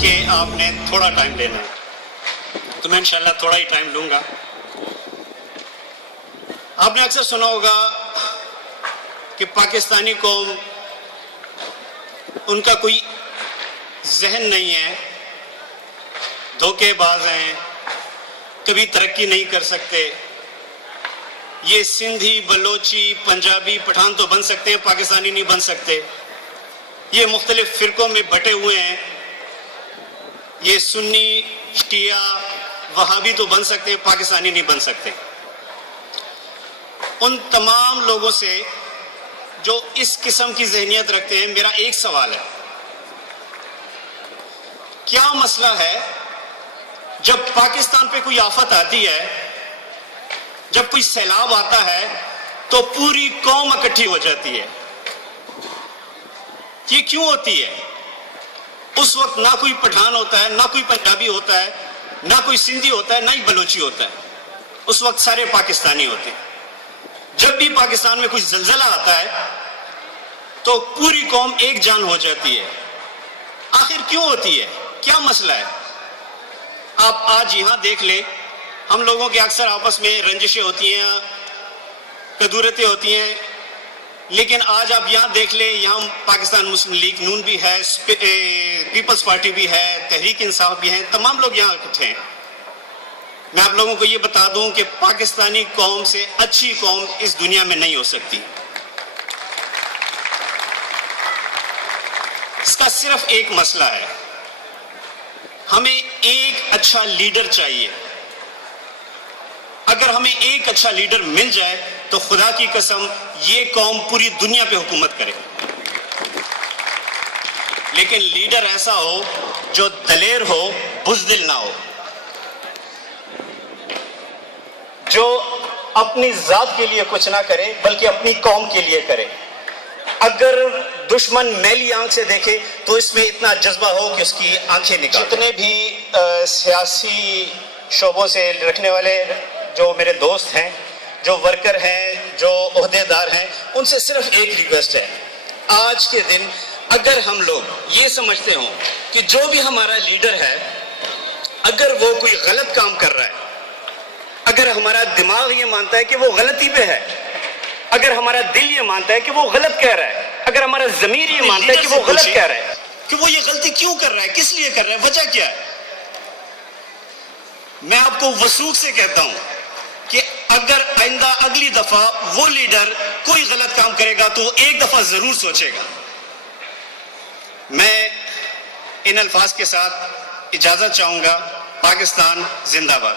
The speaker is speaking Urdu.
کہ آپ نے تھوڑا ٹائم لینا ہے، تو میں انشاءاللہ تھوڑا ہی ٹائم لوں گا۔ آپ نے اکثر سنا ہوگا کہ پاکستانی قوم ان کا کوئی ذہن نہیں ہے، دھوکے باز ہیں، کبھی ترقی نہیں کر سکتے، یہ سندھی، بلوچی، پنجابی، پٹھان تو بن سکتے ہیں، پاکستانی نہیں بن سکتے، یہ مختلف فرقوں میں بٹے ہوئے ہیں، یہ سنی، شیعہ، وہابی تو بن سکتے ہیں، پاکستانی نہیں بن سکتے۔ ان تمام لوگوں سے جو اس قسم کی ذہنیت رکھتے ہیں، میرا ایک سوال ہے، کیا مسئلہ ہے جب پاکستان پہ کوئی آفت آتی ہے، جب کوئی سیلاب آتا ہے تو پوری قوم اکٹھی ہو جاتی ہے؟ یہ کیوں ہوتی ہے؟ اس وقت نہ کوئی پٹھان ہوتا ہے، نہ کوئی پنجابی ہوتا ہے، نہ کوئی سندھی ہوتا ہے، نہ ہی بلوچی ہوتا ہے، اس وقت سارے پاکستانی ہوتے ہیں۔ جب بھی پاکستان میں کوئی زلزلہ آتا ہے تو پوری قوم ایک جان ہو جاتی ہے۔ آخر کیوں ہوتی ہے؟ کیا مسئلہ ہے؟ آپ آج یہاں دیکھ لیں، ہم لوگوں کے اکثر آپس میں رنجشیں ہوتی ہیں، کدورتیں ہوتی ہیں، لیکن آج آپ یہاں دیکھ لیں، یہاں پاکستان مسلم لیگ نون بھی ہے، پیپلز پارٹی بھی ہے، تحریک انصاف بھی ہیں، تمام لوگ یہاں اکٹھے ہیں۔ میں آپ لوگوں کو یہ بتا دوں کہ پاکستانی قوم سے اچھی قوم اس دنیا میں نہیں ہو سکتی۔ اس کا صرف ایک مسئلہ ہے، ہمیں ایک اچھا لیڈر چاہیے۔ اگر ہمیں ایک اچھا لیڈر مل جائے تو خدا کی قسم یہ قوم پوری دنیا پہ حکومت کرے، لیکن لیڈر ایسا ہو جو دلیر ہو، بزدل نہ ہو، جو اپنی ذات کے لیے کچھ نہ کرے بلکہ اپنی قوم کے لیے کرے۔ اگر دشمن میلی آنکھ سے دیکھے تو اس میں اتنا جذبہ ہو کہ اس کی آنکھیں نکال۔ جتنے بھی سیاسی شعبوں سے رکھنے والے جو میرے دوست ہیں، جو ورکر ہیں، جو عہدے دار ہیں، ان سے صرف ایک ریکویسٹ ہے، آج کے دن اگر ہم لوگ یہ سمجھتے ہوں کہ جو بھی ہمارا لیڈر ہے اگر وہ کوئی غلط کام کر رہا ہے، اگر ہمارا دماغ یہ مانتا ہے کہ وہ غلطی پہ ہے، اگر ہمارا دل یہ مانتا ہے کہ وہ غلط کہہ رہا ہے، اگر ہمارا ضمیر یہ مانتا ہے کہ وہ غلط کہہ رہا ہے، کہ وہ یہ غلطی کیوں کر رہا ہے، کس لیے کر رہا ہے، وجہ کیا ہے؟ میں آپ کو وثوق سے کہتا ہوں کہ اگر آئندہ اگلی دفعہ وہ لیڈر کوئی غلط کام کرے گا تو وہ ایک دفعہ ضرور سوچے گا۔ میں ان الفاظ کے ساتھ اجازت چاہوں گا۔ پاکستان زندہ باد۔